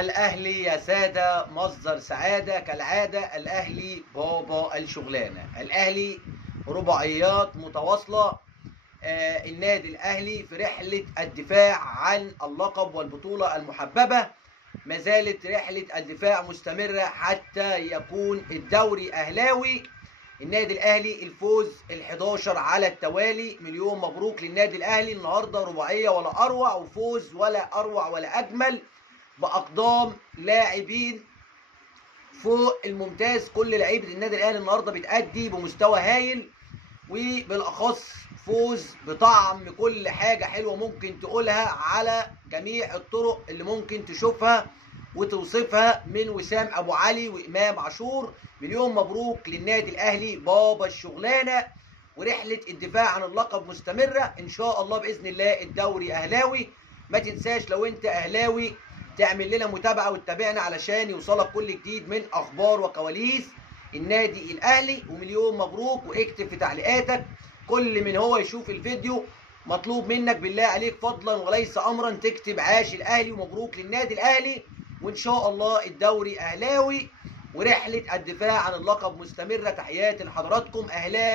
الأهلي يا سادة مصدر سعادة كالعادة. الأهلي بابا الشغلانة. الأهلي رباعيات متواصلة. النادي الأهلي في رحلة الدفاع عن اللقب والبطولة المحببة. ما زالت رحلة الدفاع مستمرة حتى يكون الدوري أهلاوي. النادي الأهلي الفوز ال11 على التوالي. مليون مبروك للنادي الأهلي. النهارده رباعية ولا أروع، وفوز ولا أروع ولا أجمل، بأقدام لاعبين فوق الممتاز. كل لعيبة النادي الأهلي النهارده بتأدي بمستوى هايل، وبالأخص فوز بطعم كل حاجة حلوة ممكن تقولها على جميع الطرق اللي ممكن تشوفها وتوصفها، من وسام أبو علي وإمام عاشور. مليون مبروك للنادي الأهلي بابا الشغلانة، ورحلة الدفاع عن اللقب مستمرة إن شاء الله بإذن الله. الدوري أهلاوي. ما تنساش لو أنت أهلاوي تعمل لنا متابعة وتتابعنا علشان يوصلك كل جديد من أخبار وكواليس النادي الأهلي. ومليون مبروك. واكتب في تعليقاتك كل من هو يشوف الفيديو، مطلوب منك بالله عليك فضلا وليس أمرا تكتب عاش الأهلي ومبروك للنادي الأهلي. وإن شاء الله الدوري أهلاوي ورحلة الدفاع عن اللقب مستمرة. تحياتي لحضراتكم أهلاوي.